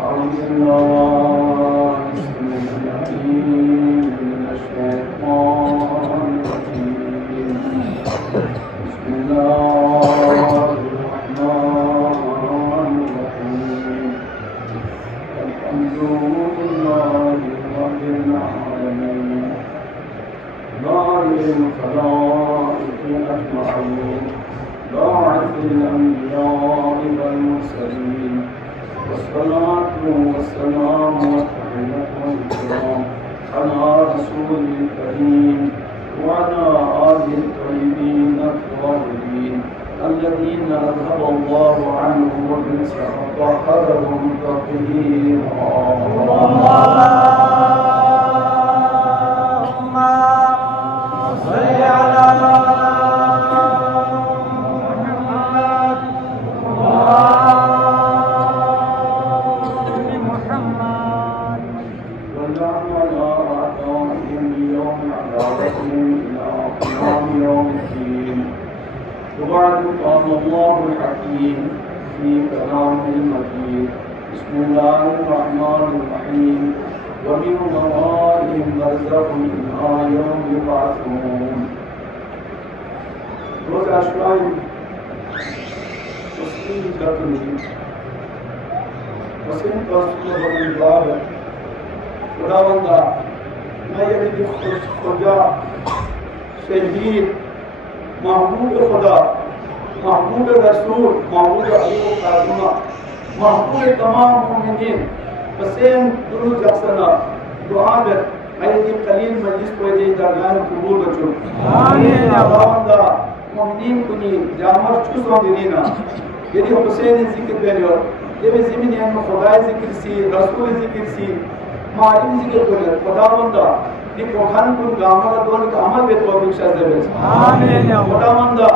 أعوذ بالله السميع العليم من الشيطان الرجيم. بسم الله الرحمن الرحيم. الحمد لله رب العالمين بارئ الخلائق أجمعين باعث الأنبياء والمرسلين والصلاة والسلام والتحية والإكرام على رسول الكريم وعلى آله الطيبين الطاهرين الذين أذهب الله عنهم الرجس وطهرهم تطهيرا. اللهم صل على وبعد قال الله الحكيم في كلامه المجيد. بسم الله الرحمن الرحيم. ومن ورائهم برزخ إلى يوم يبعثون. روز عاشوراء تسلیم کرتے وسیم رسول اللہ خداوندا میں یہ خدا شہید محمود خدا محمود رسول محمود علی قادمہ محمود تمام مومنین حسین درود جسنا دعا در ایدی قلیل مجلس کو ایدی درگاہ قبول بچو آمین. خداوندا مومنین کنی جامر چوزوں دینا یدی حسین ذکر بینیور یہ زمین ہے خدای ذکر سی رسول ذکر سی معلوم ذکر کنی خداوندا di kohan pun gamar don kamal be to biksha debe amin ya khudawanda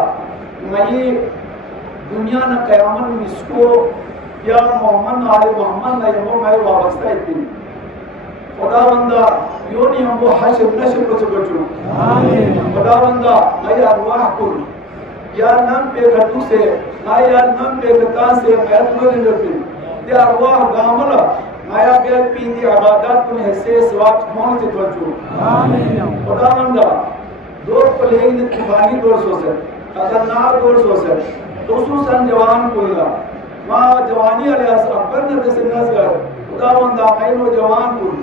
ngai dunia na qiyamat misko ya muhammad ali muhammad na yo mai wabasta itin khudawanda yoni ambo hashr nashr ko chochu amin khudawanda ngai arwah kun ya nam pe gatu se ngai ya nam pe gata se ayat no din de arwah gamala Maya bell पींदी इबादत कुन हिस्से सवाब कौन से तवज्जो आमीन खुदावंदा दो पलेन तूफानी दौर सोसे खतरनाक दौर सोसे खुसूसन जवान कोइला मां जवानी अलियास अकबर ने दसनस कर खुदावंदा मैनो जवान कुन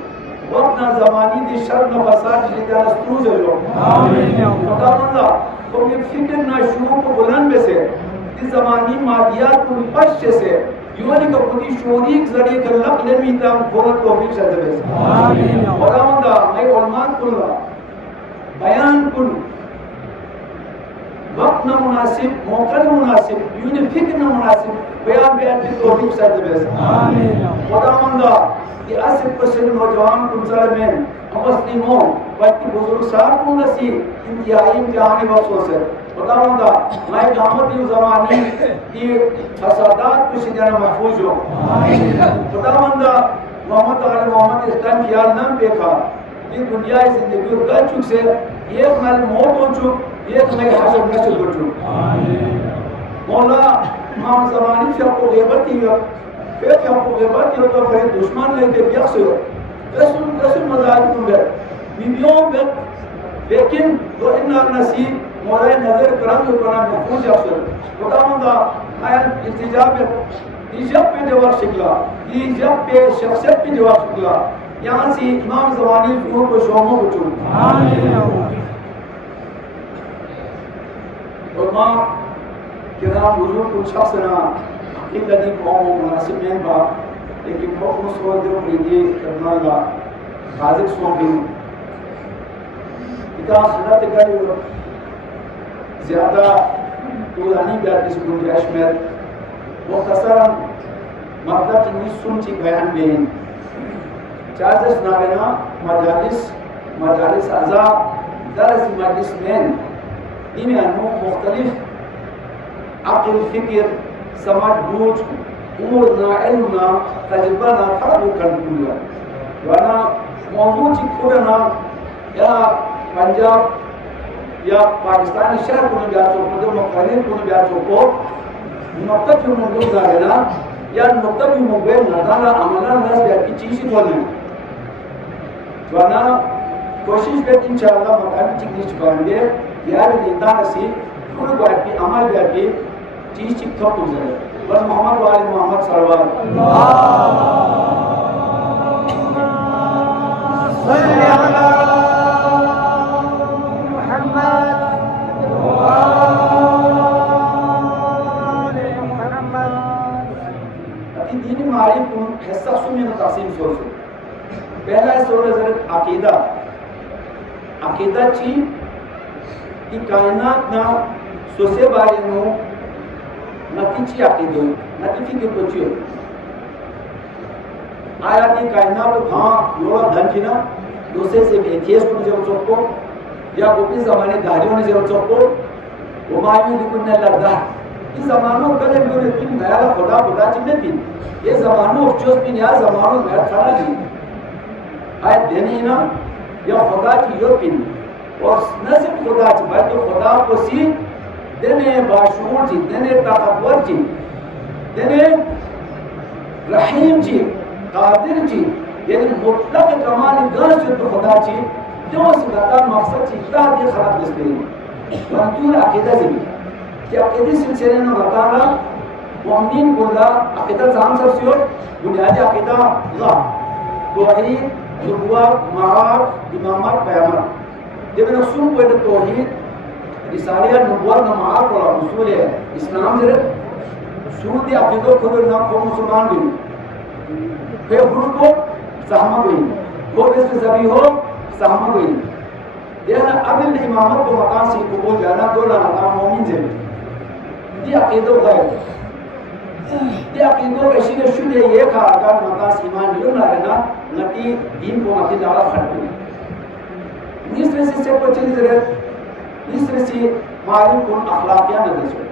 वक्त ना जमानी दी शर न फसाद जिदा स्तूज लो आमीन खुदावंदा तो ये फिक्र ना शुरू को बुलंद में से इस जमानी मादियात कुन पश्च से युवानी का पुरी शोरीक जरिए का लक लेमी ताम बोलत तौफीक से दे आमीन खुदावंदा मैं उलमान कुल्ला बयान कुल वक्त न मुनासिब मौका न मुनासिब यूनी फिक्र न मुनासिब बयान की तौफीक से दे आमीन खुदावंदा ये 80% नौजवान कुंसर में मुस्लिमों बाकी बुजुर्ग साहब को नसी इंतहाई इम्तिहानी बख्शों से खुदावंदा मैं क़यामत की ज़मानी की फसादात को शिजाना महफूज हो खुदावंदा मोहम्मद आले मोहम्मद इस्लाम की यार नाम देखा ये दुनिया की जिंदगी कर चुक से एक मल मौत हो चुक एक मैं हशर नशर हो चुक मौला मां ज़मानी से आपको ग़ैबत की फिर आपको ग़ैबत की तो फिर दुश्मन लेके क्या से कसम मजाक तुम बीबियों में लेकिन तो इन्ना नसीब मोरे नजर करम जो बना महफूज अफसर खुदावंदा आयन इल्तिजा पे इजब पे जवाब शिकला इजब पे शख्सियत पे जवाब शिकला यहाँ से इमाम ज़मानी रूह को शोमो बचो आमीन और माँ किराम बुजुर्ग कुछ शख्स ना इन लदी कौम मुनासिब में बा लेकिन बहुत सोच दो ये करना ला हाजिर सोंगी इतना सुनत करी ज़्यादा तूलानी बैठिस गुंजाइश में मुख्तसरन मतलब चीनी सुन ची बयान बेन चार्जेस नागना मजालिस आज़ा दरस मजलिस में इन्हें अनु मुख्तलिफ अक़ल फ़िक्र समझ बूझ उम्र ना इल्म ना तजुर्बा ना फर्क कर दूँगा वरना मौजूद ची खुद ना या पंजाब या पाकिस्तानी शहर को ब्याचो को मुखरिन को ब्याचो को नक्कत जो मंजूर जाएगा या नुकता भी मोबाइल नदाना अमला नस की चीज़ ही बोलना वरना कोशिश पे इंशाअल्लाह मकान चिकनिश बांधे यार नेता नसी पूरे बात की अमल करके चीज़ चिक थोप हो जाए बस मोहम्मद वाले मोहम्मद सल्लल्लाहु पहला अकीदा अकीदा ची कि कायनात ना सोसे बारे नो नतीची अकीदो नतीची के कुछ आया कि कायनात हाँ योड़ा धन की ना दूसरे से एथियस को जब चौको या गोपी ज़माने दारियों ने जब चौको वो मायू लिखुन ने लगता इस ज़मानों कल जो ने तीन नया खुदा खुदा चिन्ह तीन ये ज़मानों जो भी नया ज़मानों में खाना नहीं आए देने ना या खुदा की योपिन और न सिर्फ खुदा की बल्कि खुदा को सी देने बाशूर जी देने ताकतवर जी देने रहीम जी कादिर जी यानी मुतलक कमाल गश जो खुदा जी जो उस गदा मकसद जी ताकि खराब इसलिए मंतूर अकीदा जी कि अकीदी सिलसिले में बताना मुअम्मिन कुल्ला अकीदा जान सबसे बुनियादी अकीदा अल्लाह तौहीद नबुवत माराज इमामत क़यामत जब नसून को ये तौहीद रिसालिया नबुवत ना माराज और उसूल है इस्लाम जरे सूरत अकीदों को ना को मुसलमान भी फिर ग्रुप को सहमा गई वो इसमें सभी हो सहमा गई देना अबिल इमामत को मकान से कबूल जाना दो ना मोमिन से ये अकीदों का है ये अकीदों का इसी शुद्ध ये का अगर मकान ईमान जो ना रहना नती दीन को नती दावा खड़े इस तरह से को चली जरूरत इस तरह से मालूम कौन अखलाकिया न दे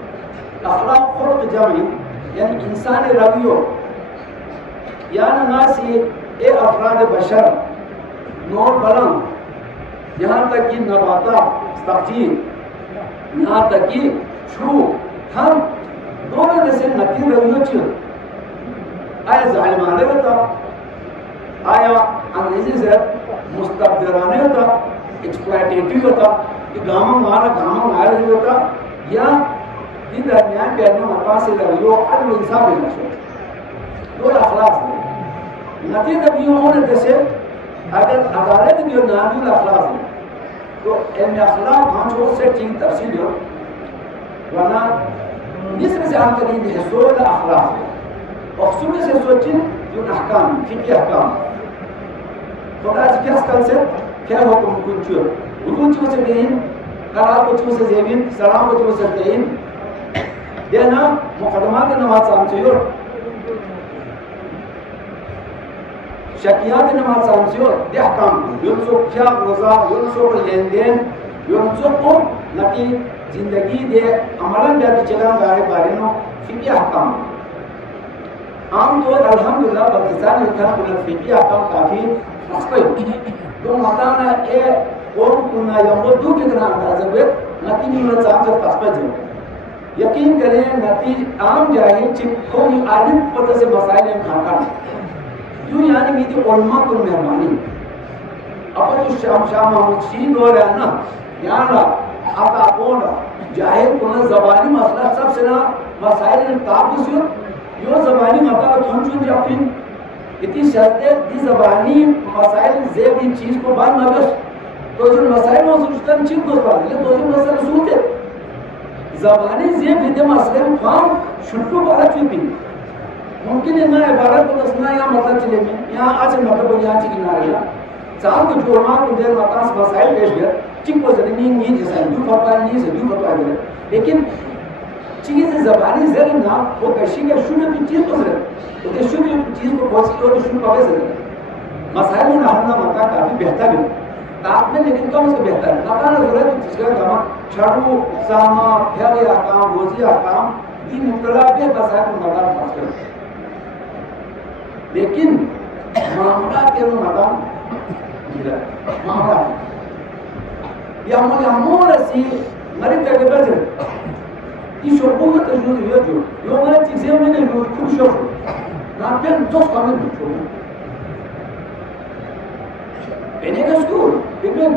अखलाक खुद जमी यानी इंसान रवियो यानी नासी ए अफराद बशर नौर बलम यहाँ तक कि नबाता तफसीर यहाँ तक कि शुरू हम दोनों जैसे नती रवियों चीज आया जालिमाने होता आया अंग्रेजी से मुस्तबदिराने होता एक्सप्लॉइटेटिव होता कि गाँव मारा होता या इन दरमियान बैठने मता से रवियों अल इंसाफ देना चाहिए दो अखलाक है नती रवियों ने जैसे अगर अदालत भी नाजुल अखलाक है तो इन अखलाक भांचों से चीज तफसील हो वरना मिस्र से हम करीब हिस्सों का अखलाक है और सुनने से सोचें जो अहकाम फिक्र अहकाम खुदा जी क्या स्कल से क्या हुक्म कुछ से देन करार कुछ से जेबिन सलाम कुछ से देन देना मुकदमात नमाज सामसियो शकियात नमाज सामसियो दे अहकाम युनसो क्या रोजा युनसो लेन देन युनसो को नकी जिंदगी दे अमलन जाती चलन गारे बारे नो फिक्र अहकाम आम तौर अल्हम्दुलिल्लाह पाकिस्तान में था कुल फिक्र अहकाम काफी मस्कल तो मताना ए और कुना यमो दू के तरह अंदाज़ है नती नहीं चांस जब तस्पज यकीन करें नती आम जाहिल चिप को ही आदिम पता से मसाइल में खाका यूं यानी मेरी उलमा को मेहरबानी अब तो शाम मुशीद हो रहा है ना याना आता कौन जाहिल कोना ज़बानी मसला सबसे ना मसाइल में ताबुस यो ज़बानी मसला थोंचुन जाफिन इतनी शर्तें इस ज़बानी मसाइल ज़ेब इन चीज़ को बांध ना बस तो जो मसाइल वो सुस्तान चीज़ को बांध ले तो जो मसाइल सूते ज़बानी ज़ेब इतने मसले में फाम शुरू बारा चुपी मुमकिन है ना इबारत को दसना या मतलब चले में यहाँ आज मतलब यहाँ चीज़ ना रहा चार को जोड़ना को देर मकास मसाइल पेश गया चिक को ज़मीनी नहीं जैसा दू फरता नहीं से दू फरता है लेकिन चीज़ ज़बानी ज़र ना वो कशी का शुरू की चीज़ को ज़र तो ये शुरू की चीज़ को बहुत सी और शुरू पावे ज़र मसाइल में ना मका काफ़ी बेहतर है ताप में लेकिन कम से बेहतर है ना ना ज़रूरत जिसका काम छाड़ू सामा फैले काम रोज़ी काम ये मुक्तला पे मसाइल को नज़र फास्ट लेकिन मामला के वो मकान मामला या मोला सी मरी तक बजे ये शोबू का तजुर्बा जो यो मैं चीज़ें मैंने खुश हो Nampel dos kami betul. Beni ke school, betul.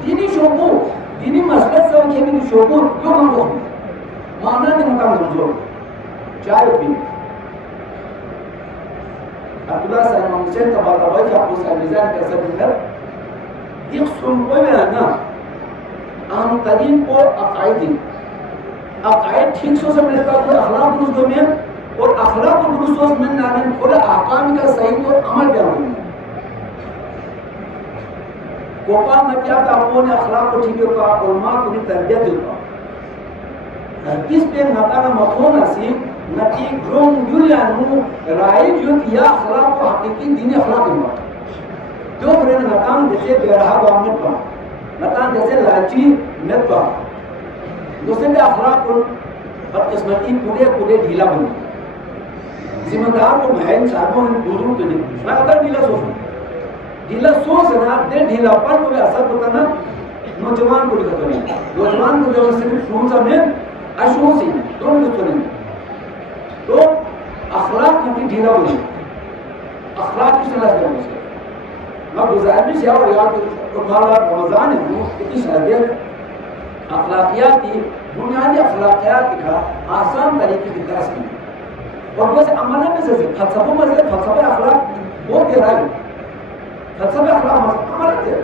Dini shobu, dini masalah sama kami di shobu, yo nang dos. Mana ni makan dozor, cai pin. Abdullah saya mengusir tabat-tabat aku samizan kesebenar. Ikhsun wala am tadin और अकायदी अकायद ठीक सो से मेरे पास कोई अखलाक दुरुस्त हो में और अखलाक दुरुस्त हो में ना नहीं पूरा अहकाम का सही और अमल क्या हो कोपा में क्या था आपको ने अखलाक को ठीक होगा उलमा को भी तरबियत होगा किस पे नता ना मखोन असी नती ग्रोम जुलियानु राय जो या अखलाक को हकीकी दीनी अखलाक होगा जो बरे नतान जैसे बेरहा बामत पा नतान जैसे लालची नत पा दूसरे के अखलाक को बदकिस्मती पूरे ढीला बने जिम्मेदार को बहन साहबों ने बुजुर्ग तो नहीं ना अगर ढीला सोच ना दे ढीलापन को असर होता ना नौजवान को दिक्कत नहीं नौजवान को जो सिर्फ शून सा में अशून सी दोनों दिक्कत नहीं तो अखलाक में ढीला बने अखलाक की सलाह देना चाहिए मैं गुजारिश है और याद तुम्हारा रमजान है वो इतनी शहरियत अखलाकियात की बुनियादी अखलाकियात का आसान तरीके की दर्स की और बस अमल में से फलसफों में से फलसफा अखलाक वो गहरा है फलसफा अखलाक अमल है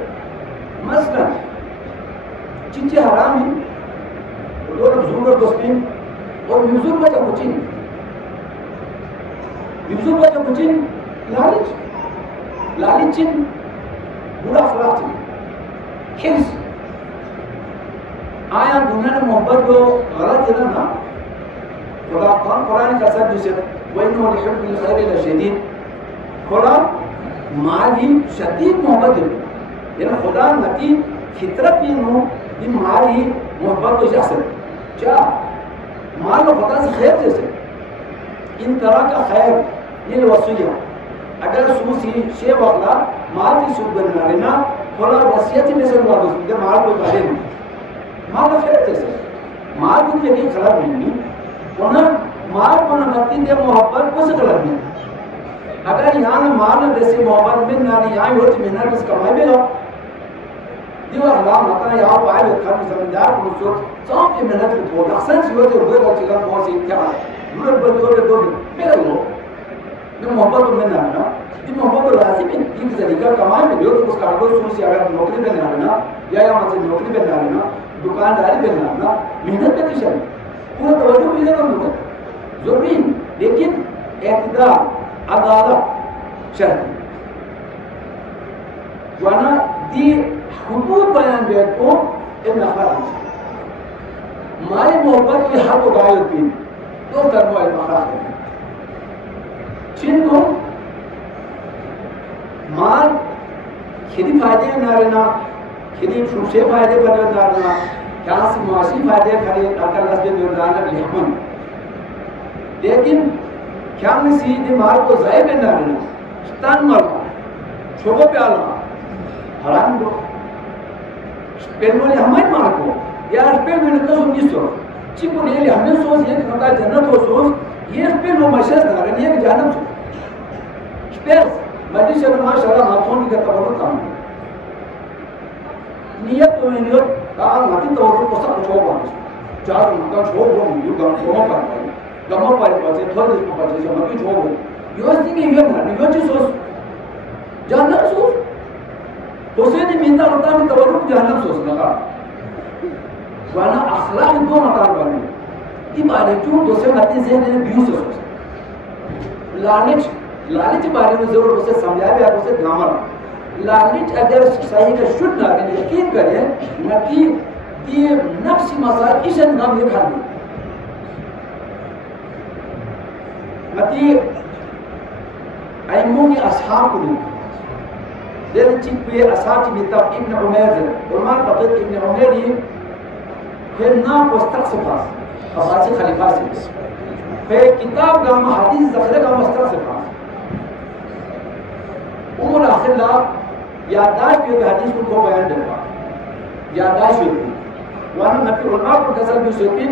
मसलन चीजें हराम है और ज़रूरत दोस्तीन और मिज़ूर बचा कुचिन लालचिन बुरा अखलाक चाहिए हिफ्ज़ आया दुनिया में मोहब्बत जो गलत है ना खुदा कुरान का सब जिसे वही नौ लिखत बिल खैर लशदीद खुदा माली शदीद मोहब्बत है यानी खुदा नती फितरत भी नो इन माली मोहब्बत तो जैसे क्या माल लो खुदा से खैर जैसे इन तरह का खैर ये वसीला अगर सूसी शेव वाला माल की सूद बनना है ना खुदा वसीयत में से वाला उसके माल को बारे में माल खैर जैसे माल की जगह खराब नहीं उन्हें माल को नमती दे मोहब्बत को से खराब नहीं अगर यहाँ माल जैसे मोहब्बत में ना यहाँ होती मेहनत बस कमाई में लो दिवा हलाल मता यहाँ पाए लोग खाने जमींदार को सोच सब की मेहनत को अक्सर सीवत और दो का चिकन बहुत सी क्या दूर पर दो मेरा लो जो मोहब्बत में ना ना ये मोहब्बत लाजिम है एक तरीका कमाई में जो उसका आगे सोच से अगर नौकरी पे ना ना या मतलब नौकरी पे ना दुकानदारी पे ना मेहनत पे किशन पूरा तवज्जो मिले ना लोग जरूरी लेकिन इक़्तिदार अदालत शर्त वाना दी हुकूक बयान बेद को इन अखलाक मारी मोहब्बत की हर को गाय होती तो तरबो अखलाक है जिनको माल खिदी फायदे ना रहना खिदी शुशे फायदे पर ना रहना क्या सी मुआशी फायदे करे अकल लस्बे दुर्दान लिहमन लेकिन क्या में सीधे माल को ज़ाय में ना रहना तन मर छोगो पे आला हराम दो पेनोले हमें माल को यार पेन में तो सुन जिसो चिपो ने ले हमें सोच ये कि जन्नत हो सोच ये पे नो मशस ना रहने के जानम स्पेस मदी से माशाल्लाह माथों की तवज्जो काम नियत तो नियत का मती तवज्जो को सब छोड़ चार उनका छोड़ दो यू गम पर बचे थोड़े इसको बचे जो मती छोड़ यो सिंगे यो ना यो जी सोच जानम सोच हुसैन मिंदा होता है तवज्जो जानम सोच लगा वाला अखलाक दो मताल बने ये बारे क्यों दूसरे मती से ने व्यू से सोच लालच बारे में जरूर उसे समझाया भी आप उसे ग्रामर लालच अगर सही का शुद्ध ना करें यकीन करें नकी ये नफ्स मसाल इशन नाम ये खाली नती अयमोनी असहाब को देर चिप पे असाच बिताब इब्न उमैर उलमा पतत इब्न उमैर फिर ना पुस्तक से पास अब्बासी खलीफा से फिर किताब का हदीस ज़खरे का पुस्तक से पास उमर आखिर ला यादाश्त पे हदीस को बयान देगा यादाश्त होती वाना नबी उलमा को कसर भी सोतिन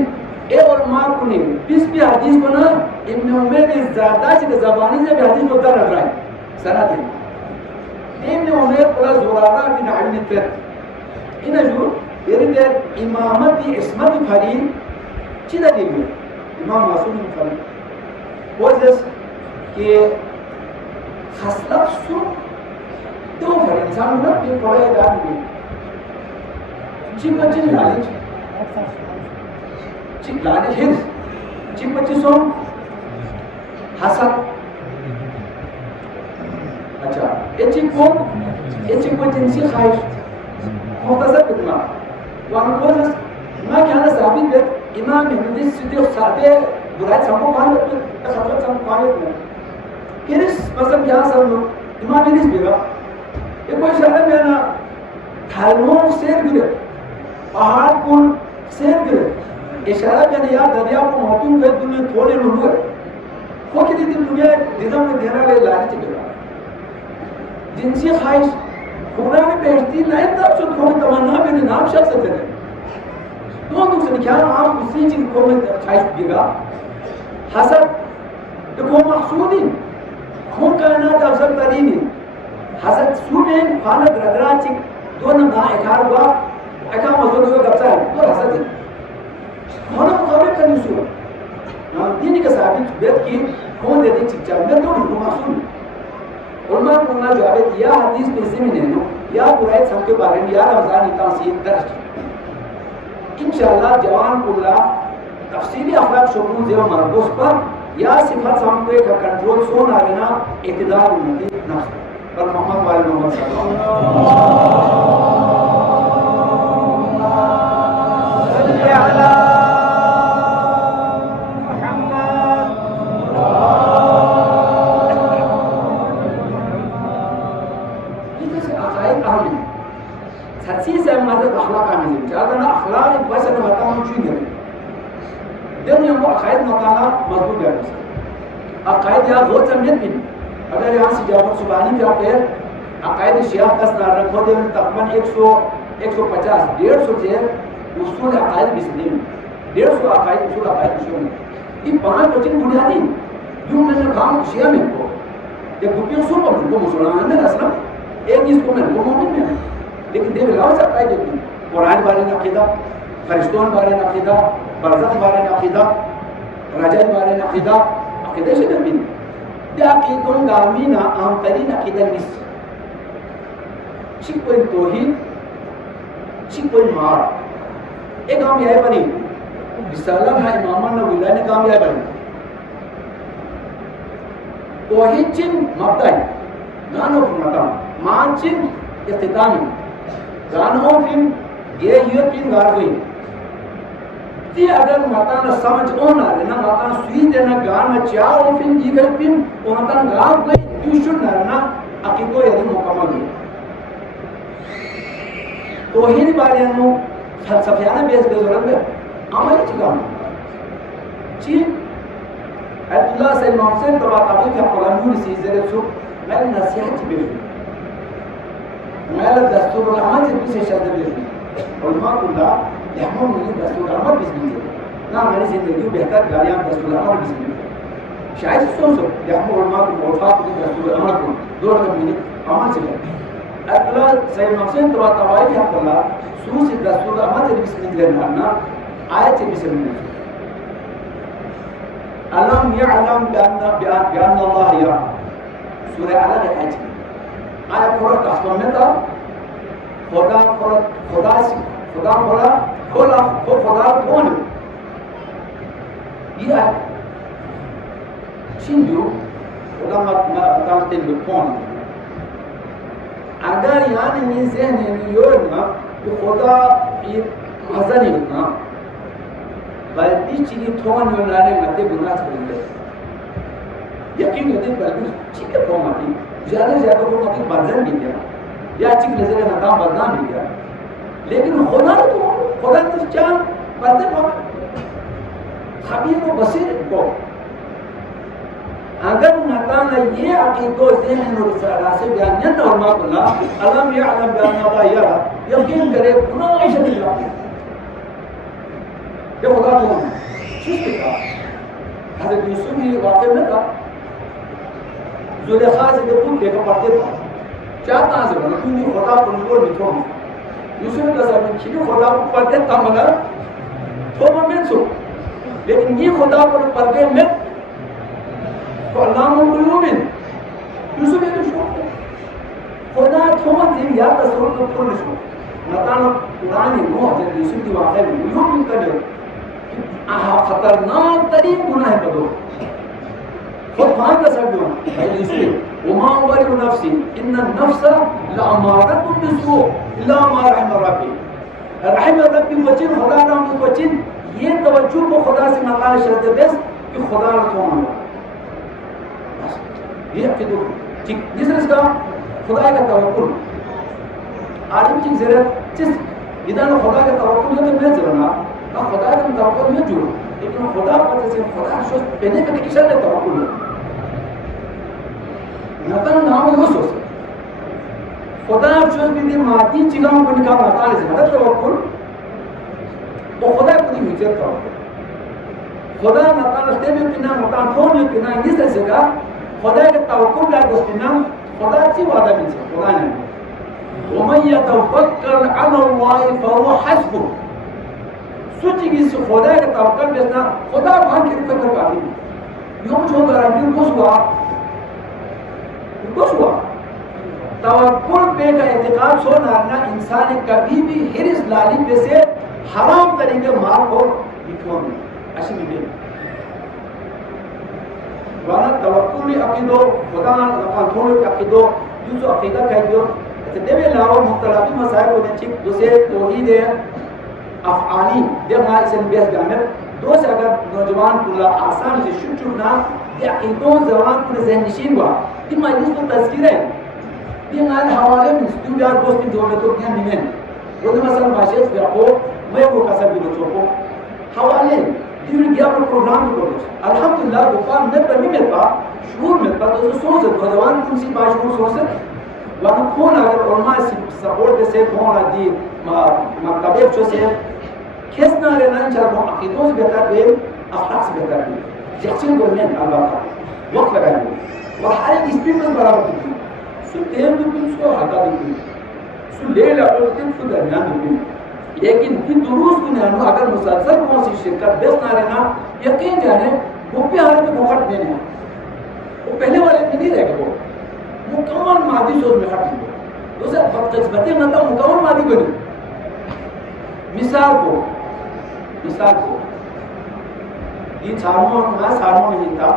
ए और मां को ने बीस भी हदीस को ना इब्न उमर ज़्यादा ची ज़बानी से भी हदीस को तर रहा है सनद इब्न उमर प्लस ज़ुरारा बिन अबी नफ़र इन जो इरदे इमामत इस्मत फरीन चीज़ दी है इमाम मासूम फरीन वो जस कि खसलत सु तो फरीन इंसान ना कि कोई दाद भी चिपचिन लालिच चिप लालिच हिंस चिपचिसों हसद अच्छा ये चिपको जिनसी ख्वाहिश मुख्तसर कितना वान कोज़ ما كان ثابت إمام الحديث صديق صادق बुराई सबको कौन खतरा सब कौन किस मतलब क्या सब इमाम हदीस बेगा ये कोई शहर में ना खालमों से गिरे पहाड़ पुल से गिरे इशारा में या दरिया को मौतून कर दुनिया थोड़े लोग है वो किसी दिन दुनिया दिनों में देना ले लालच बेगा जिनसी ख्वाहिश खुदा ने बेइज्जती नहीं तब से थोड़ी तमन्ना में नाम शख्स थे तो दूसरे क्या आप उसी चीज को में ख्वाहिश बेगा हसद तो को मकसूदी खून कायनात अफजल तरीन हसद सुमेन फानत रदराचिक दोनों ना एकार हुआ एकार मजदूर हुआ गप्सा है तो हसद है होना मुकाबले करनी सुनो ना दीन के साबित बेद की कौन दे दी चिच्चा मैं तो को मकसूद उलमा को ना जवाब या हदीस पे से में नो या बुराई सब के बारे में या रमजान तासीर दर्ज इंशाअल्लाह जवान कुल्ला तफसीली अखलाक शुरू जेव मरबूस पर या सिफत हमको एक कंट्रोल सोन आना इक़्तिदार उम्मती नफ्स पर मोहम्मद वाले मोहम्मद सल्लल्लाहु अलैहि मजबूत है अकायद या बहुत समझत भी अगर यहाँ से जवाब सुबानी पे आप अकायद शिया का स्नार रखो दे तकरीबन 150 150 से उसूल अकायद बिस्मिल 150 अकायद उसूल अकायद उसूल ये पांच वचन बुनियादी जो मैंने कहा शिया में को ये गुप्ती उसूल को मुसलमान में असला एक इसको मैं को मोमिन में लेकिन दे लाओ से अकायद कुरान बारे में अकीदा फरिश्तों बारे में अकीदा बरज़ख बारे में अकीदा राजा बारे में अकीदा अकीदा से नबी क्या कि तुम गामीना आमतरीन अकीदा निस चिकोई तौहीद चिकोई मार एक हम यह बनी रिसाला है इमाम ने विलायत काम यह बनी तौहीद चिन मबदा गानो मता माचिन इख्तिताम गानो फिन ये पिन गारवी ती अगर माता समझ ओना रे ना माता सुई देना गान चाओ फिन इगर पिन ओ माता गाव कोई ट्यूशन ना अकीदो यदि मुकम्मल है तो ही बारे नु फलसफियाना बेस जरूरत है अमली चिकाम ची अब्दुल्लाह से मौसे तो अभी का कुरान सी जरे सु मैं नसीहत भी मैं दस्तूर अमल से शब्द भी उलमा कुल्ला यहम मुझे दस्तूर अमल बिस्मिल्लाह ना मेरी जिंदगी बेहतर गालियां दस्तूर अमल बिस्मिल्लाह शायद सोचो यहम उलमा को मुवाफाक को दस्तूर अमल को दो मिनट अमल से अल्लाह सही मकसद तो तवाई है अल्लाह सूस दस्तूर अमल बिस्मिल्लाह ना आयत बिस्मिल्लाह अलम यअलम बिअन्न अल्लाह या सूरह अलग है आयत पूरा तस्वीर में था खुदा कौन ये शिंदू खुदा मत कौन अगर यानी में ज़हन में योजना तो खुदा ये मज़ा नहीं होता बल्कि चीज़ थोन योनाने मध्य गुनाह करेंगे यकीन होते बल्कि ठीक है कौन आती ज़्यादा को आती बर्जन भी क्या या चिक नजर में नाम बदनाम भी क्या लेकिन खुदा तो क्या बंदे को खबीर व बसीर को अगर नताना ये अकीदो ज़हन और रासे बयान न और माकुल्ला अलम यअलम बिअन्न अल्लाह यरा यकीन करे गुनाह शदीद ये खुदा तो किसने कहा? हज़रत यूसुफ ये वाक़या में था, जुलेखा से जब तुम लेकर पढ़ते था, चाहता से बोले तुम ये खुदा कंट्रोल में थो, यूसुफ ने कहा मैं किसी खुदा को पढ़ते था मगर तो मैं सो, लेकिन ये खुदा को पढ़ते मैं तो अल्लाह मुल्कुल यूसुफ ये तो शौक है, खुदा थोड़ा दिन याद तस्वीर को खोल शो, नताना पुरानी नो हज़रत यूसुफ की वाक़या में यूँ मिलता है खतरनाक तरीन गुनाह है बदो खुद मान का सब है इसलिए उमा उबरी नफ्सी इन्ना नफ्सा लअमारतुन बिस्सू इल्ला मा रहम रब्बी बचिन खुदा नाम की बचिन ये तवज्जो को खुदा से मकाल शर्त बेस कि खुदा ने तो मानो ये आपके दो ठीक जिसने इसका खुदा का तवक्कुल आदमी की जरूरत जिस इधर खुदा का तवक्कुल जो मैं जरूरना ना खुदा का तवक्कुल में जुड़ो लेकिन खुदा पर जैसे खुदा शोष पहले का किसी ने तवक्कुल नतन नाम वो सोच खुदा शोष भी दिन माती चीज़ों को निकाल नतान से मतलब तवक्कुल तो खुदा को नहीं विचार तवक्कुल खुदा नतान स्टेम में पिना नतान थोन में पिना इस तरह से का खुदा के तवक्कुल का दोस्त पिना खुदा ची वादा में से खुदा ने ومن يتوكل على الله فهو حسبه सोची कि इस खुदा के तवक्कुल बेचना खुदा भाग के ऊपर कर काफी यूं जो गारंटी कुछ हुआ तवक्कुल पे का एतकाद सो नारना इंसान कभी भी हिरिस लाली पे से हराम तरीके माल को निकलों अच्छी नहीं वाला तवक्कुल अकीदो खुदा का थोड़े अकीदो यूं जो अकीदा कह दियो तो देवे लाओ मुख्तलिफ मसाइल को ठीक दूसरे तौहीद अफ़आली देखना इसे बेस गामर दो से अगर नौजवान कुल्ला आसान से शुरू चुना ये अकीदों जवान को ज़हन नशीन हुआ इन मजलिस को तज़किर है ये नाल हवाले में स्टूडेंट दोस्त की जोड़े तो क्या नहीं है वो तो मसलन बाशिश व्यापो मैं वो कसर भी बच्चों को हवाले दिन गया पर प्रोग्राम को अल्हम्दुलिल्लाह दुकान में पर भी मेरे पास शूर में पर तो सोच नौजवान कौन सी बात सोच वहाँ कौन अगर उल्मा सपोर्ट से कौन आदि मकतबे जो से किस ना रहना इंशाल्लाह अकीदों से बेहतर है अखलाक से बेहतर है जैसे बोलने अल्लाह वक्त लगाएंगे और हर एक स्पीड में बराबर होती है सो देर में भी उसको हटा देती है सो ले लगो तो उसको दरमियान होती है लेकिन फिर दुरुस्त को नहीं अगर मुसलसल कौन सी शिरकत बेस ना रहना यकीन जाने वो भी हालत में वक्त देने वो पहले वाले में नहीं रहेगा वो मुकम्मल मादी सोच में खत्म हो तो सर बदकिस्मती मतलब मुकम्मल मादी बनी मिसाल को ये सारमों नहीं था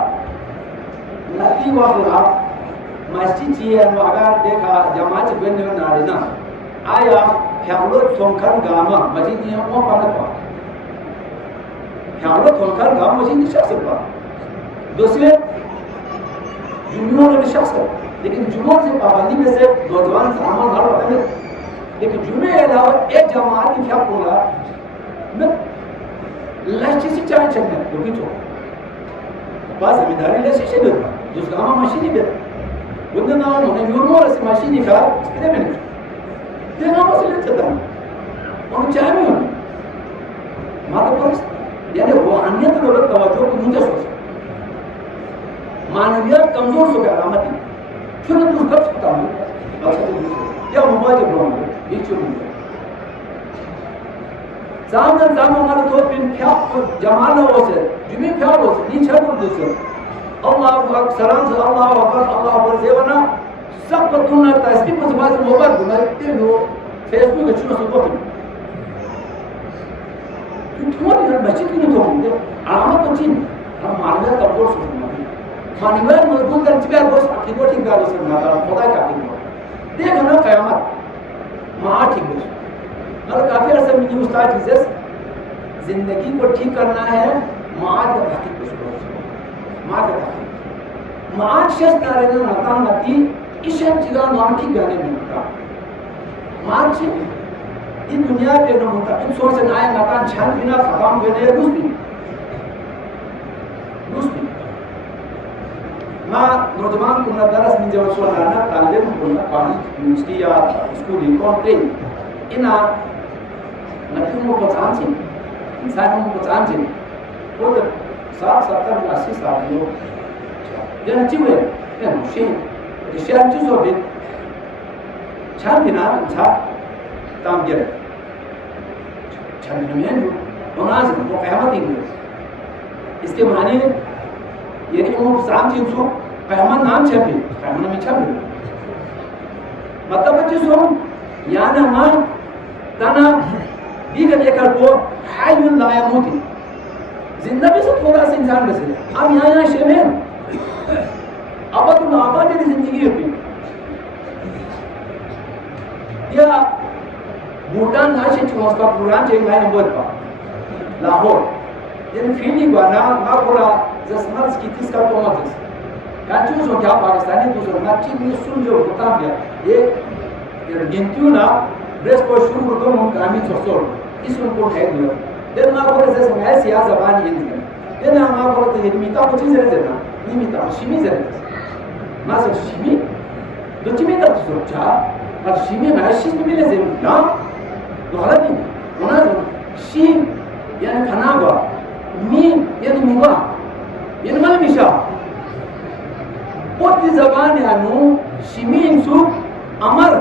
नती वाला मस्जिद ये अगर देखा जमात बनने में ना लेना आया ख्यालो सोंखर गामा मस्जिद ये वो पाने पा ख्यालो सोंखर गामा मस्जिद निशा से पा दूसरे जुम्मों ने निशा से लेकिन जुम्मों से पाबंदी में से नौजवान सामान ना पता नहीं लेकिन जुम्मे के अलावा एक जमात की क्या बोला मैं लच्छी से चाय चलने तो भी तो बस जिम्मेदारी लच्छी से दे जिस गांव मशीनी दे उन्हें ना उन्हें यूरोप से मशीनी का कितने में देखा मसले चलता है और चाय में माता पर यानी वो अन्यत लोग तवज्जो को मुझे सोच मानवीयत कमजोर हो गया रामती फिर तुम कब सकता हूँ या मुबाज बोलूँगा बीच में सामने हमारे तो फिर क्या जमाना हो से जुमे क्या हो से नीचे बोल दो से अल्लाह अकबर सलाम से अल्लाह अकबर सेवना सब पर तुम ना तस्बीह को बात मोबाइल बनाते हो फेसबुक के चुनाव सुबह तुम्हारी हर बच्चे की नहीं तो होंगे आराम तो चीन हम मानवीय कमजोर सोचना मानवीय मजबूत कर चिकार बस अकीदो ठीक गालो से ना खुदा का अकीदो देख ना क़यामत मां ठीक बस और काफी अरसे में उस्ताद जीसस जिंदगी को ठीक करना है मां का तहकीक को शुरू मां का तहकीक मां शस ना रहना नता नती इशन चीज़ा मां ठीक गाने में होता मां ची इन दुनिया पे न होता इन सोच से ना नता छन बिना खत्म होने कुछ भी मां नौजवान को ना दरस में जब सोना ना तालिब को ना कॉलेज यूनिवर्सिटी या स्कूल कौन पे इना नथुमो को चांसी इंसान को चांसी वो 60-70-80 साल yana jiwe yana shi da shi an jizo bi championa ta tam gere champion में जो बनाज वो क़यामत ही इसके माने ये कि वो साम चीज़ सो क़यामत नाम champion क़यामत में champion मतलब चीज़ सो याना मां तना बिगड़ लेकर वो हायुन ला यमूती जिंदा भी से थोड़ा सा इंसान बचे अब यहाँ शेमें अब तो नाबाद की जिंदगी होती या भूटान ना से चुनाव प्रोग्राम चेंज है नंबर का लाहौर ये फीलिंग वाला ना पूरा जस्मर्स की तीसरा तो मत kan tu so क्या पाकिस्तानी तो ना चीज में सुन जो होता है ये गिनती ना ब्रेस को शुरू कर हम कामी सोचो इस उनको है दियो देन ना को जैसे मैं सिया जबान हिंदी देन ना को तो ये मिता को चीज रहते ना ni मिता शिमी रहते ना से शिमी do time da socha a shimi na shi mi le zem na do halati ona shi yani kanawa mi yani miwa yani mal misha poti zabani anu shimi insu amar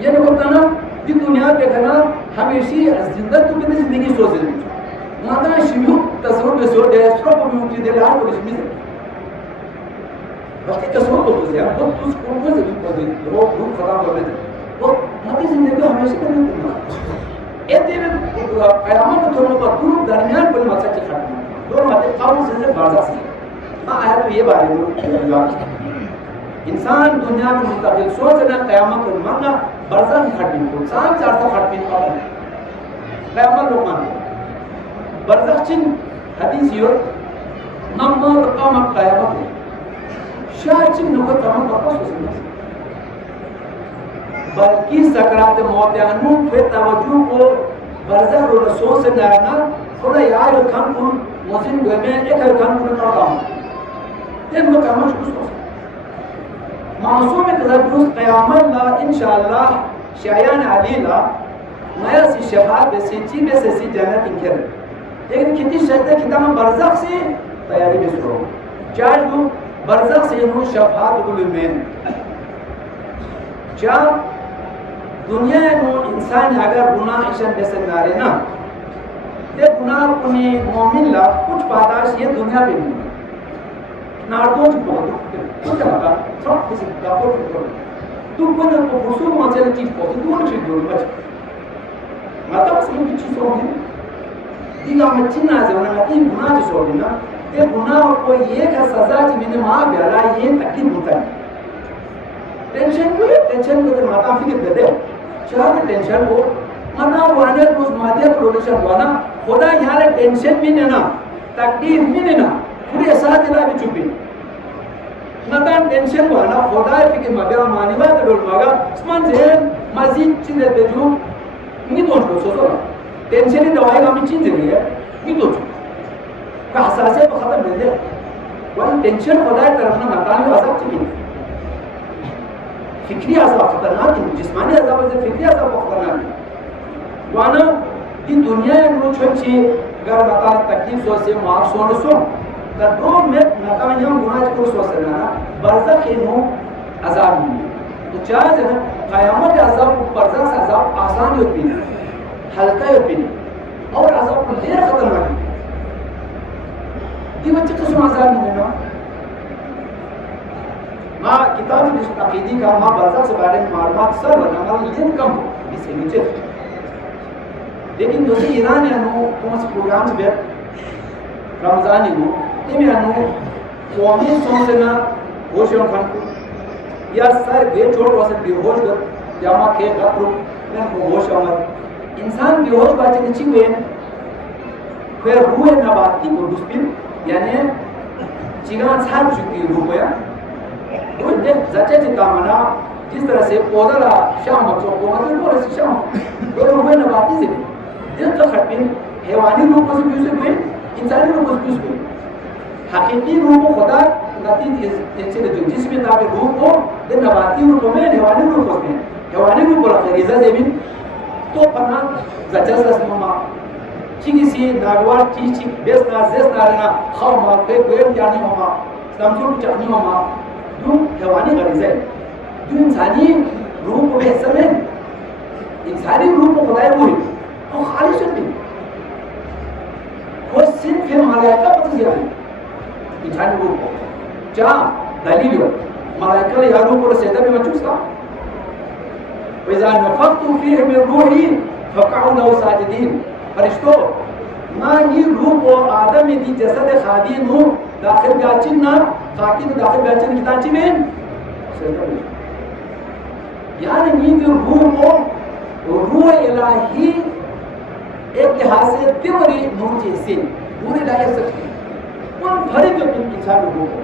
yani ko tana di dunya pe kana हमेशा जिंदा तो कितनी जिंदगी सोच रही है ना तो शिमु तस्वीर पे सोच रहे हैं स्ट्रोक भी मुक्ति दे रहा है तो शिमी बस क्या सोच तो है तो उस कौन से भी पद वो ग्रुप खत्म कर देते वो हमारी जिंदगी हमेशा करनी है ये दिन क़यामत तो लोग ग्रुप दरमियान पर मचा के खत्म दो मते काबू से बाजा से ना आया तो ये बारे में इंसान दुनिया में मुस्तकिल सोचना क़यामत को मानना बरज़ख खटबिन को 400 खटबिन का क़यामत लोग मान बरज़ख चिन हदीस यो नम्मा क़यामत क़यामत शायद चिन नको क़यामत वापस हो सकता बल्कि सकरात मौत अनु पे तवज्जो को बरज़ख रो सोच से ना थोड़ा यार खान को मौजिन गए में एक खान को ना काम इनको क़यामत कुछ मासूम तदब्बुर क़यामत ला इंशाअल्लाह शायान अलीला नया सी शफाअत बेसिची में से सी जन्नत इंकर लेकिन कितनी शर्तें कितना बरज़ख से तैयारी में शुरू चार को बरज़ख से नो शफाअत को में चार दुनिया नो इंसान अगर गुनाह इशन बेसे नारे ना ते गुनाह कुनी मोमिन ला कुछ पादाश ये दुनिया पे नहीं नार्दों को तो क्या होगा सब किसी का फोटो तुमको ना तो वसूल मचल चीज को तो वो चीज जोड़ मच मतलब असली की चीज होगी दिला में चिन्ना से ना कि गुनाह जो होगी ना ये गुनाह को ये का सजा जी मैंने मां बेला ये तकलीफ होता है टेंशन को माता फिक्र दे चाहे टेंशन को मना वाने रोज माते प्रोडक्शन वाला खुदा यार टेंशन में ना तकलीफ में ना पूरे साथ ला भी चुपी नतान टेंशन वाला खुदा फिक्र मगर मानिवा तो डोल मगा स्मान जे मजीद चीज दे जो नहीं तो सोचो टेंशन की दवाई हम चीज दे है नहीं तो का हसासियत खत्म दे दे वन टेंशन खुदा तरफ ना मतान अज़ाब चाहिए फिक्री अज़ाब खतरनाक है जिस्मानी अज़ाब से फिक्री अज़ाब खतरनाक है वाना दी दुनिया में छोटी अगर मता तकलीफ सो से मार सो दो में नकाम यम गुनाह को सोचना बरज़ख नो अज़ाब नहीं तो चाहे है क़यामत अज़ाब को बरज़ख अज़ाब आसान होती है हल्का होती है और अज़ाब को देर खतरनाक है ये बच्चे किस अज़ाब नहीं ना मां किताब जिस अकीदी का मां बरज़ख से बारे में मालूमात सब हमारा लेन कम इसके नीचे लेकिन दोस्तों ईरान या नो कौन से प्रोग्राम से रमज़ान ही नो इमे अनु स्वामी सोचना होशों खान या सर बेचोट वैसे बेहोश कर जामा के गप्रो ने होश अमर इंसान बेहोश बात नहीं हुए फिर रूह नबाती को दुस्पिन यानी चिगान सार चुकी रूह या वो दे जचे चितामना जिस तरह से पौधा शाम बच्चों को मतलब पूरे से शाम वो रूह नबाती से दिल तो खटपिन हैवानी रूप से भी हुए इंसानी रूप से भी हुए हकीकी रूह को खुदा नती ऐसे जो जिसमें ताबे रूह को दे नबाती रूह में हैवानी रूह को रखा है इज़ा ज़मीन तो पना जजस रस्मा Chigisi nagwar chichi besna zesna rena khawma ke koyem yani homa samsul chani homa dum hewani garize dum insani रूप में समय इंसानी रूप खुदाए हुए वो खाली शक्ति वो सिर्फ मलाइका पता चला इंसानी रूप क्या दलील मलाइका ने यारों को सेदा में मचूसा वैसा नफक़तु फ़ीहि मिन रूही फ़क़अू लहू साजिदीन फरिश्तों ना ये रूप और आदम में दी जसद खादीन हो दाखिल ब्याचिन ना खाकी तो दाखिल ब्याचिन किताची में सेदा में यानी नींद रूह इलाही एक लिहाज से तिवरी नूर जैसे नूर इलाही सकती उन भरे जो तुम इंसान रूह को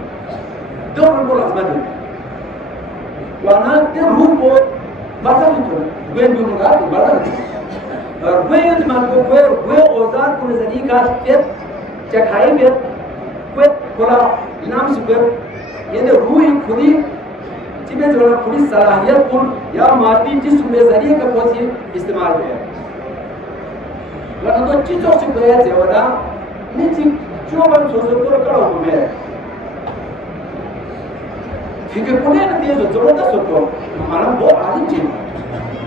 दो रूह अजमत वाना ते रूह को बता दो वे दुनिया को बड़ा और वे इजमान को वे औजार को नजरी का फिर चखाई में वे कोला नाम से ये रूह खुदी जिसमें जो पूरी सलाहियत कुल या मादी जिस्म में जरिए का कोई इस्तेमाल है वरना तो चीजों से कोई है जेवना नीचे जो बन सोचो तो करो में फिक्र कोने न दिए जो जबरदस्त होतो हमारा वो आदमी चीज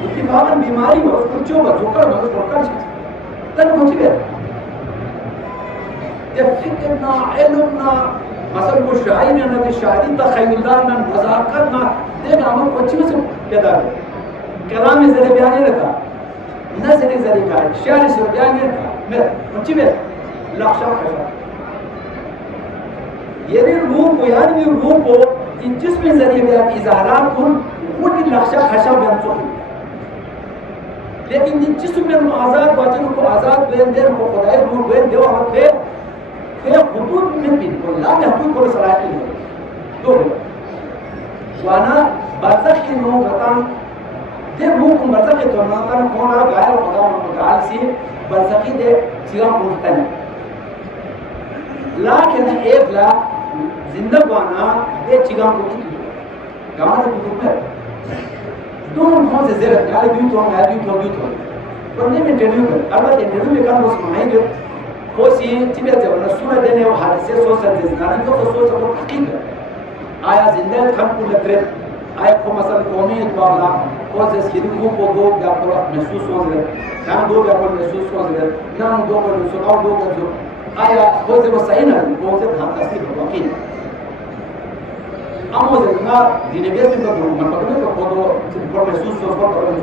उसकी भावना बीमारी हो उसको जो बचोकर मगर पकड़ तन कुछ भी जब फिक्र ना इल्म ना मसल को शायरी ना कि शायरी तखयलदार ना मजाकत ना देख हम कुछ में से पैदा है कलाम में जरे बयान नहीं रखा न जरे जरे का शायरी से बयान नहीं रखा मैं कुछ में लक्ष्य है ये रूह को यानी रूह को इन जिसमें जरिए बयान इजहारात को वो लक्ष्य खशा बयान तो लेकिन इन जिसमें आजाद वचन को आजाद बयान दे को खुदाई रूह बयान दे और फिर हुदूद में भी ला महदूद को सलाह की दो वाना बरज़ख की नो गतान दे रूह को बरज़ख के तो ना तन कौन आ गाय खुदा मगाल सी बरज़खी दे सिवा मुस्तन लाकिन एक ला जिंदगाना दे चिगा को गामा से कुछ में दोनों कौन से ज़रा गाली भी तो पर नहीं इंटरव्यू में अलबत्ता इंटरव्यू में काम उस मायने कोसी चिबे जब न सुना देने वो हादसे सोच सकते हैं ना तो सोच सकते हकीकत आया जिंदा खन को लतरे आया को मसल कौमी बाला को से सिद्धू को दो या को महसूस हो रहे ना दो या को महसूस हो रहे ना दो को सुनाओ दो को जो आया को से वो सही ना को से धाम तस्वीर हो वकील अमो से ना दिने बेस में तो मन पकड़े को दो को महसूस हो कर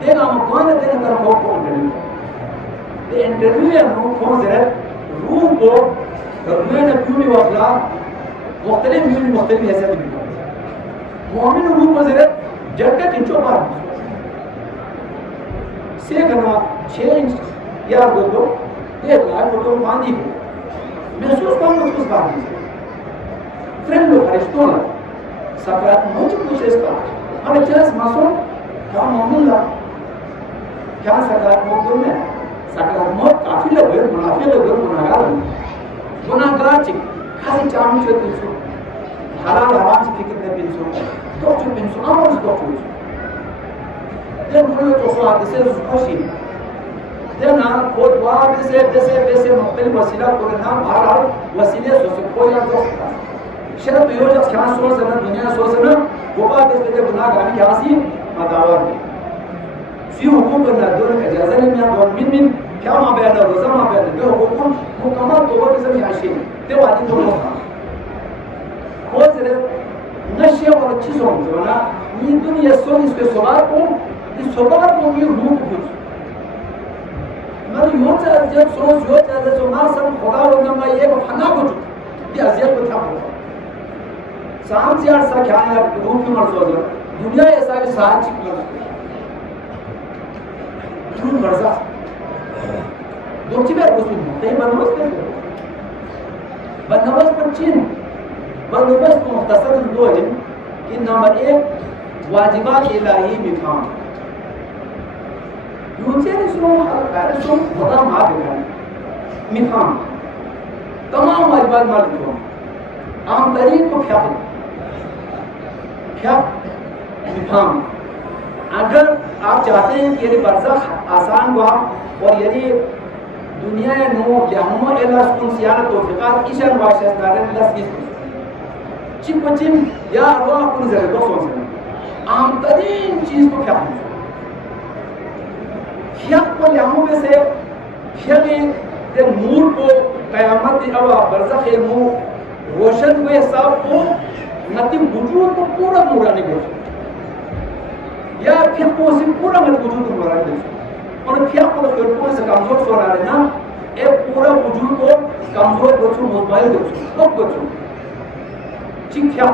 देना हम कौन देना तरफ को The interview में कौन से रूह को रूह ने पूरी वाला मुख्तलिफ यूनी मुख्तलिफ हैसियत दी मोमिन रूह को जरा जड़का चिंचो बार से करना 6 इंच या दो ये लाइफ फोटो पानी को महसूस कौन महसूस बात फ्रेंड लोग फरिश्तों ना सकारात्मक मुझे कुछ इसका हमें जैस मासूम क्या मोमिन ला क्या सकारात्मक गुण है सकारात्मक काफी लोग हैं मुनाफे लोग हैं गुनाहगार चिक खाली चाम जो पिंसो हलाल हराम से फिक्र नहीं पिंसो तो जो पिंसो आमों से तो पिंसो देन कोई तो सो आते से खुशी देन ना को दुआ वैसे मुख्तलिफ वसीला को नाम बहरहाल वसीले से कोई ना तो शर्त यो जब क्या सोच ना दुनिया सोच ना वो बात इस पे गुनाहगार की आसी अदावत सी हुकूक ना दोनों का इजाज़त नहीं मिला और मिन क्या मां बयान रोज़ा मां बयान दो हुकूम मुकम्मल तौर पे सभी आशी ते वादी तो होता हो जरे नशे और चीजों जो ना ये दुनिया सोच इसके सवाल को इस सवाल को ये रूप कुछ मतलब यो चाहे जब सोच यो चाहे जो ना सब खुदा और ना ये को फना को ये अजियत को था साम से अर्सा क्या है रूप की मर्ज़ दुनिया ऐसा भी साथ चिक तुम बरसा दो चीज़ें उसमें कहीं बंदोबस्त नहीं बंदोबस्त पर चीन बंदोबस्त को मुख्तसर दो है कि नंबर 1 वाजिबात इलाही मिफाम यूंसे रिश्तों हर रिश्तों खुदा मार देगा मिफाम तमाम वाजिबात मार देगा आम तरीक को क्या मिफाम अगर आप चाहते हैं कि यदि बरज़ख आसान हुआ और यदि दुनिया नो यामो एलास कुन सियाना तौफीकात ईशान वाशस नारन लस्किस चिपचिम या रो कुन जरे दो सोच आम तरीन चीज को क्या को यामो में से खियाली ते नूर को क़यामत अवा बरज़ख इल्मो रोशन हुए सब को नती वजूद को पूरा नूरानी बन या फिर को से पूरा मत वजूद को नूरानी बन और फिर को से कमजोर सो रहा है ना ए पूरा वजूद को कमजोर बचो मोबाइल बचो सब बचो ठीक क्या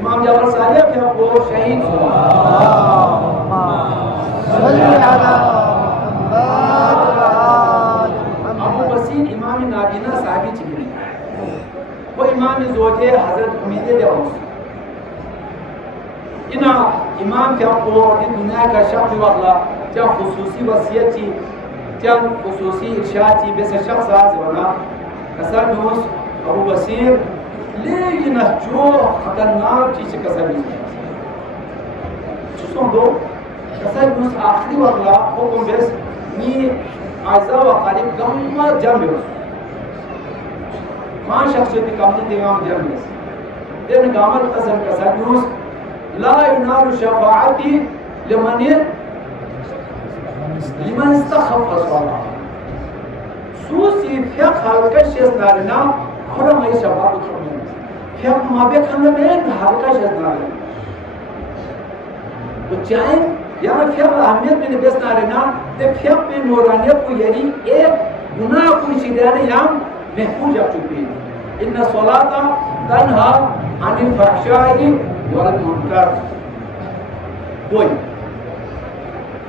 इमाम जाफर सादिक के वो शहीद अबू वसीम इमाम नाबीना साहबी चिकनी वो इमाम जोजे हजरत उम्मीद देवस इना इमाम के वो इन दुनिया का शख्स वाला क्या खुसूसी वसीयत थी क्या खुसूसी इरशाद थी बेस शख्स आज वना कसर दोस अबू वसीम लेकिन जो खतरनाक चीज कसर चीज़ों दो कसर दोस आखिरी वाला वो बेस नी आज़ा व खालिक गम्मा जम पांच शख्स भी कम दिमाग जम देन गामल कसर कसर दोस ला इनाल शफाअती लिमन इस्तखफ सवाला सूसी फिक हल्का शेष नारना खुदा में शफाअत करने फिक माबे खाने में हल्का शेष नारना तो चाहे यहाँ फिक अहमियत में बेस नारना ते फिक में नूरानियत को यानी एक गुनाह को शिदाने याम महफूज रख चुकी है इन्ना सलाता तन्हा अनिल फहशाई वल मुनकर कोई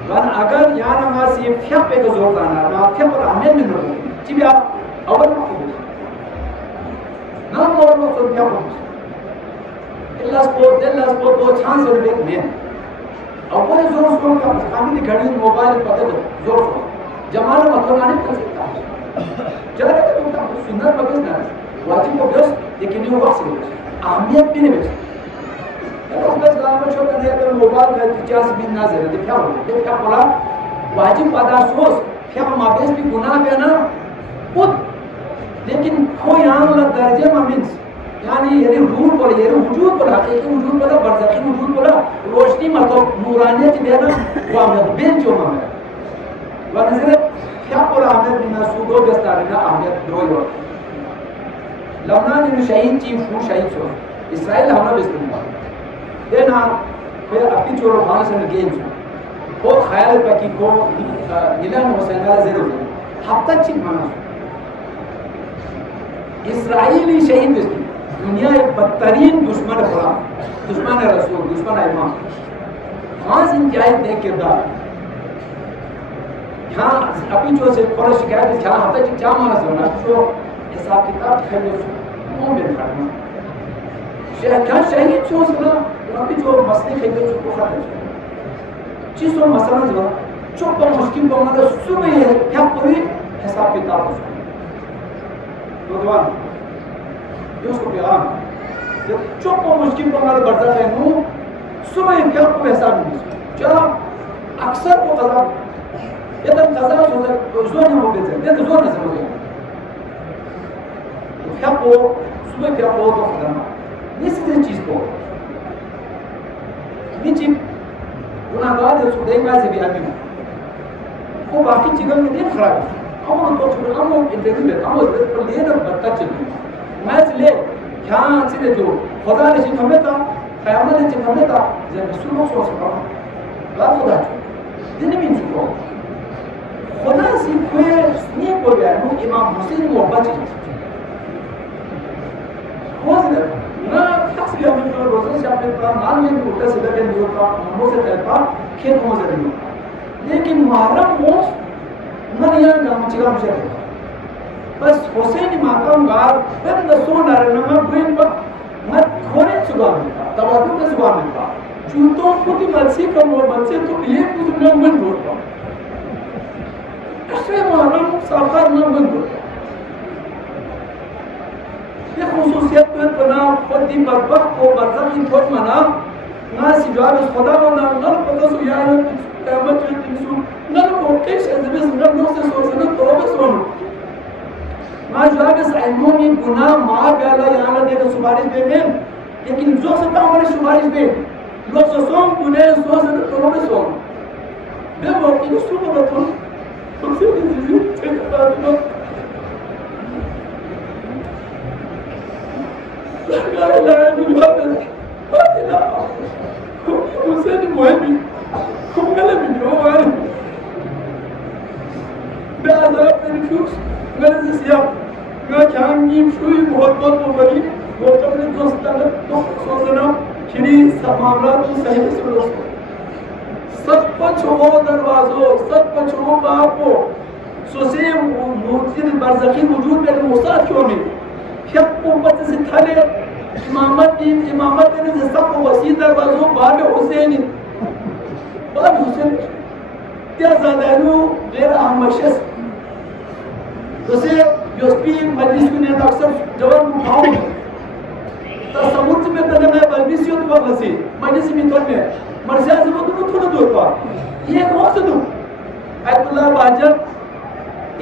वन अगर यहाँ नमाज ये फिक पे को जोर दाना ना फिक पर हमें नहीं मिलेगा चिबिया अवल मत ना मोर लो तो क्या बोल इल्ला स्पोर्ट तो चांस है देख में अवल जोर जोर का कामी की घड़ी मोबाइल पता दो जोर जोर जमाना मत नहीं कर सकता चला के तुम का सुन्नत मत ना वाजिब को बस लेकिन ये वक्त से अहमियत भी नहीं बस बस गांव में छोटा नहीं तो मोबाइल का 50 बिन ना जरा देखा बोला वाजिब अदा सोच क्या माबेस भी गुनाह पे ना खुद लेकिन कोई आमला दर्जे में मींस यानी ये रूल पर ये वजूद पर हकीकी वजूद पर बरज़खी वजूद पर रोशनी मतलब नूरानियत देना वो हमें बेन जो हमें वनज़र क्या पर हमें बिना सुदो दस्तारना हमें दो यो लबनान में शहीद चीफ फू शहीद सो इस्राइल हमला बिस्मिल्लाह देना फिर अपनी चोर भाई से गेम वो ख्याल पकी को निलान हुसैन वाला ज़रूर हफ्ता चिक माना इस्राइली शहीद दुनिया एक बदतरीन दुश्मन खुदा दुश्मन रसूल दुश्मन इमाम खास इंतहाई नेक किरदार यहाँ अपनी जो से थोड़ा शिकायत क्या हफ्ता चिक क्या माना सोना जो हिसाब किताब खेलो वो मेरे खाना क्या शहीद चो सुना अभी जो मसले खेलते हैं वो खाते हैं चीज़ों मसला जो चुप पर मुश्किल पर मतलब सुबह है क्या पूरी हिसाब किताब हो तो जवान जो उसको प्यार जब चुप पर मुश्किल पर मतलब बढ़ता है नू सुबह क्या कोई हिसाब नहीं जब अक्सर वो कज़ा ये तब कज़ा जो है जोर नहीं हो गए ये तो जोर नहीं समझ तो क्या को सुबह क्या को तो खतरनाक निश्चित चीज़ को नीचे गुनाहगार है उसको देखने से भी आदमी को बाकी चीज़ों में नहीं खराब है हम तो छोड़ हम इंटरव्यू में हम पर ले ना बत्ता चलती मैं इसलिए क्या चीज़ जो खुदा ने चीज़ हमें था क़यामत ने चीज़ हमें था जब सुनो सो सकता हूँ बात खुदा दिन में इनको खुदा सी कोई नहीं को गया वो इमाम हुसैन वो बच गए ना खास भी हमें तो रोज़ से आपने कहा मान में भी उल्टा सीधा के नहीं होता हमों से कहता खेत हमों से नहीं होता लेकिन मुहर्रम वो न यहाँ गाँव चिका मुझे बस हुसैन मातम गार बंद सोना रे नमक बुइन पर मत खोने चुका मिलता तबादुल में चुका मिलता जूतों को भी मर्सी कम और मर्सी तो ये कुछ न बंद होता ऐसे मुहर्रम सफर न बंद होता ये खुसूसियत पर बना खुद दी बर्बाद को बर्ज़ख की खोज मना ना सिवाय उस खुदा को ना नल पता सु यार क़यामत के दिन सु नल मोटे से जब नल नो से सोचना तो बस सोनो ना जवाब इस इल्मों गुनाह मार गया यहाँ ना देखो सुपारिश पे में लेकिन जो सता हमारी सुपारिश पे लोग सोचों गुनाह सोचना तो बस सोनो मैं मोटे को सुनो बताऊँ तुमसे किसी चीज़ बात में Husaini muhimu kumele milioni baada ya kufikia ngazi siya ngakangi shui muhabbat ko bari wo apne dostan to sozana kini मामला तो सही से सुनो सब पछो दरवाजो सब पछो बापो सोसे मुजिद बरज़खी वजूद में मुसाद क्यों नहीं क्या उम्मत से थाले इमामत ने सब वसीद दरवाजो बाब हुसैन क्या ज़ादानु गैर अहमशस जैसे यूएसपी मजलिस में अक्सर जवान उठाओ तसमुत में तने में बल्बिसियो तो वाला मजलिस में तो में मर्ज़ा से वो तो थोड़ा दूर पर ये कौन सा तुम अब्दुल्ला बाजर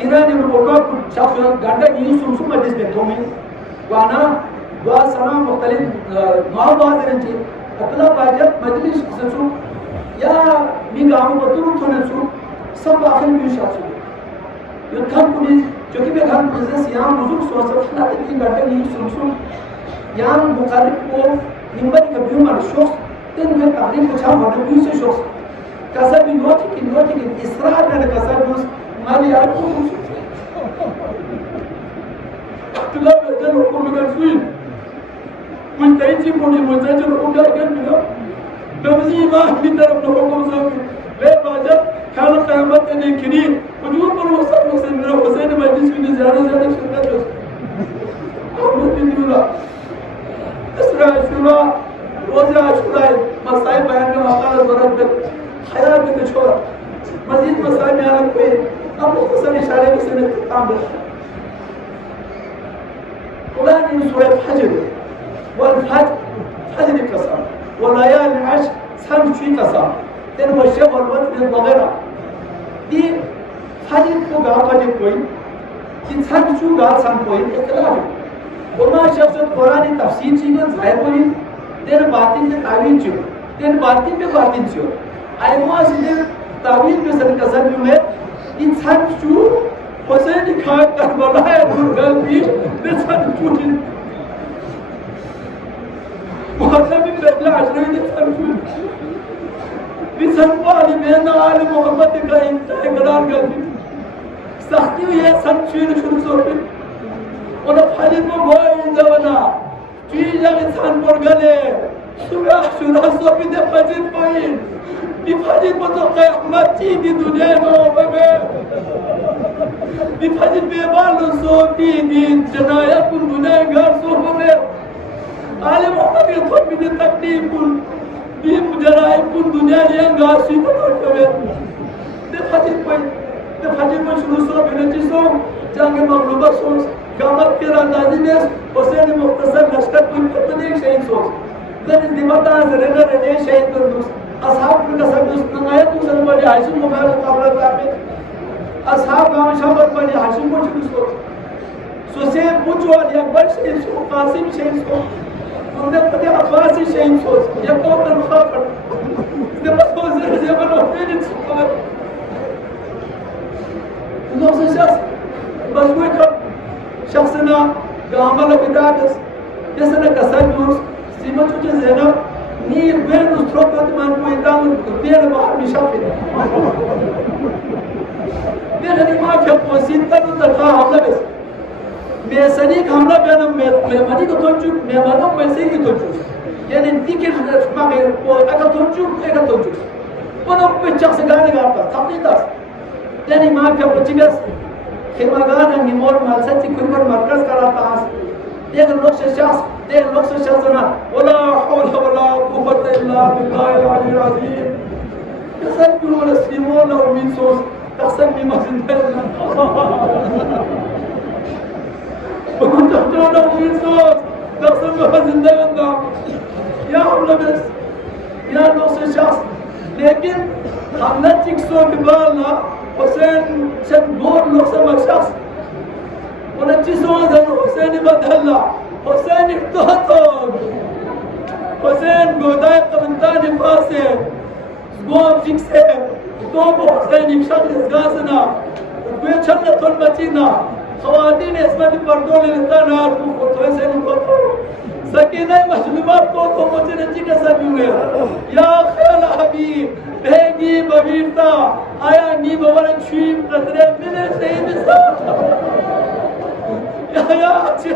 ईरान में बोला कुछ शख्स गांडा यूं सुन मजलिस में तो में वाना दुआ सलाम मुख्तलिफ माहबाज रंजी अब्दुल्ला बाजर मजलिस ससु या निगाहों बतूर थोड़े सु सब आखिर में शासु ये खान पुलिस जो कि बेखान बिजनेस यहाँ मुझे सोचता था कि तीन घंटे नहीं सुन यहाँ मुखालिफ को निम्बल का भी हमारे शोक तीन में तारीख को छाप वाले भी से शोक कैसा भी नोट की इसरार ने कैसा भी उस माली यार को अब्दुल्ला बाजर को मगर सुई मुझे बोली मुझे जो उनका क्या मिला नबी माह की तरफ लोगों को सब ले बाजर खान क़यामत ने किनी वजूद पर वो सब से मेरा हुसैन मजलिस में ज़्यादा शिरकत हो और दिन दूला इसरा शुरा रोज़ा शुरा मसाइल बयान में मकान ज़रूरत में ख़याल में छोड़ा मज़ीद मसाइल में आने कोई अब मुख्तसर इशारे में से काम है खुदा ने सूरह फज्र والفجر قسم وليالي العشر سمشي قسم تن والشب والوتر وغيرها دي فجر को गा फजर कोई कि समशु गा सम कोई इख्तिलाफ वमा शख्स कुरान तफसीर चीज़ जाहिर कोई तेरे बातिन से तावील चो तेरे बातिन पे बातिन चो आयमा से तावील पे सन कसर में इन समशु हुसैन खान करबला है गुरगल भी ते समशु मुहर्रम में पहला अशरे के सरफुल बिसन वाली में आले मोहम्मद का इंतहा करार कर दी सख्ती हुई है संचुन शुरू सोपे और फजर में गोए जवना चीज इंसान पर गले सुबह शुरू सोपे दे फजर कोई भी फजर में तो क़यामत चीज दुनिया में बे भी फजर पे बाल सोपी दी जनाया कुल दुनिया घर सोपे आले मोहम्मद के खुद भी तकलीफ कुल भी मुजराए कुल दुनिया ने गासी को तोड़े दे फजर को शुरू सो बेनची सो जंग मगलूबा सो गामत के अंदाज़े में हुसैन मुख्तसर लश्कर कुल पतने शहीद सो जब इस दिमाग से रहने शहीद कर दूस असहाब का सब दूस नंगाया तू सन वाले हाशिम मुबारक मुकाबला पे असहाब गांव शहर वाले हाशिम को शुरू सो से पूछो अकबर शहीद सो कासिम शहीद सो उन्हें पता अब्बासी शहीद सोच या कौन तरफा पर इतने बस बहुत ज़रूरी बनो फिर इस पर लोग से शख्स बस कोई कब शख्स ना गामला बितादस जैसे ना कसर दूस सीमा तुझे ज़ेना नीर बेन उस ट्रक का तुमान को इताम बेन बाहर मिशाफिर दे Jadi maafia posinta tu terka hamla bes. Mesani hamla benim memani ko toncu memano mesai ki toncu. Yani dikir mage po aga toncu. Pono pecah segala garta tapi tas. Yani maafia pocibes khemagana nimor malsati kurbar markaz karatas. Dia लोग से शासना वला हौला वला कुव्वता इल्ला बिल्लाहिल अलील अज़ीम يسبحون يسلمون ومن صوص تسمي ما زندنا ومن تحتون ومن صوص تسمي ما زندنا يا حول بس يا نص الشخص لكن हमने चिक्सो बिबालना हुसैन चंद गोर लोग समझ शख्स उन्हें चीज़ों से हुसैन बदला हुसैन इफ्तार हुसैन गोदाय कमंतान फासे قوم فيكسر قوم حسين يمشط إسقاسنا ويتشنى طلبتنا خواتين اسمها بردول الانتان عارفوا خطوة سين الخطوة سكينة مجلوبات قوتهم وتنجيك سبيوه يا خيال حبيب بهنگی ببیرتا آیا نی بورن شویم قدره من سید سات یا چه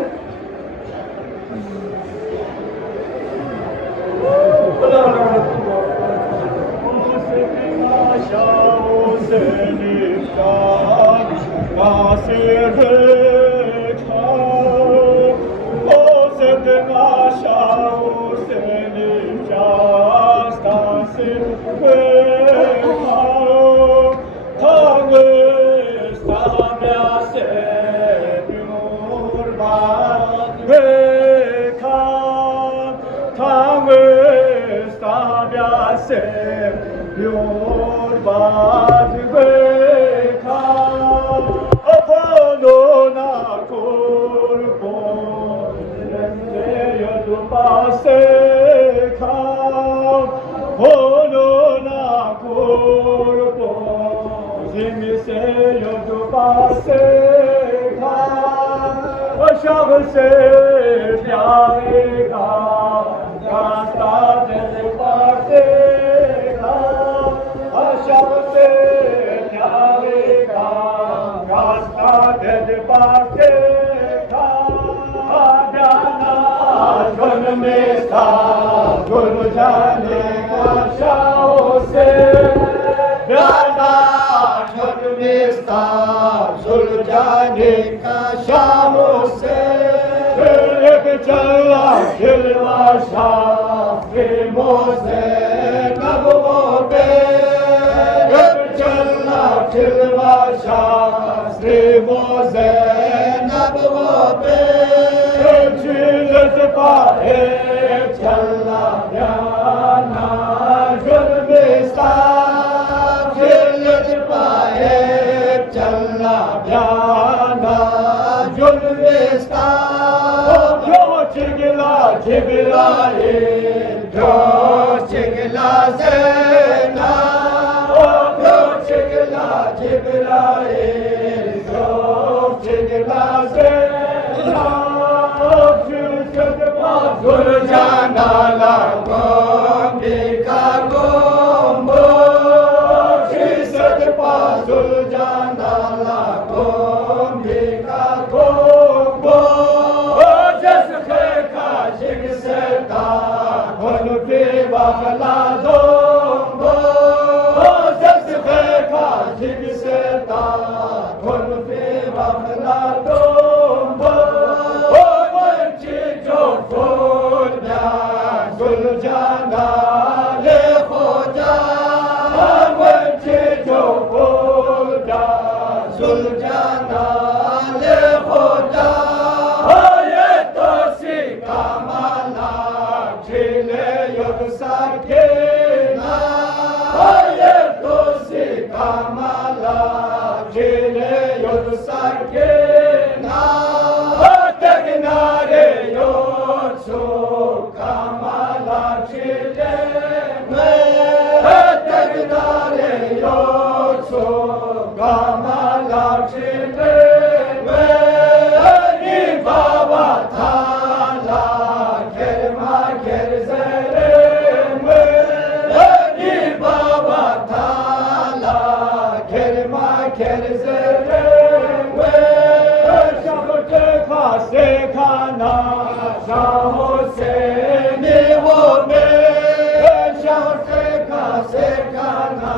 se kana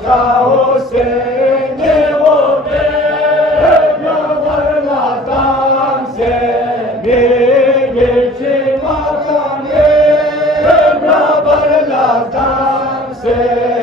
Shah Hussein wo be na varla tam se ge ge chi mata ne na varla tam se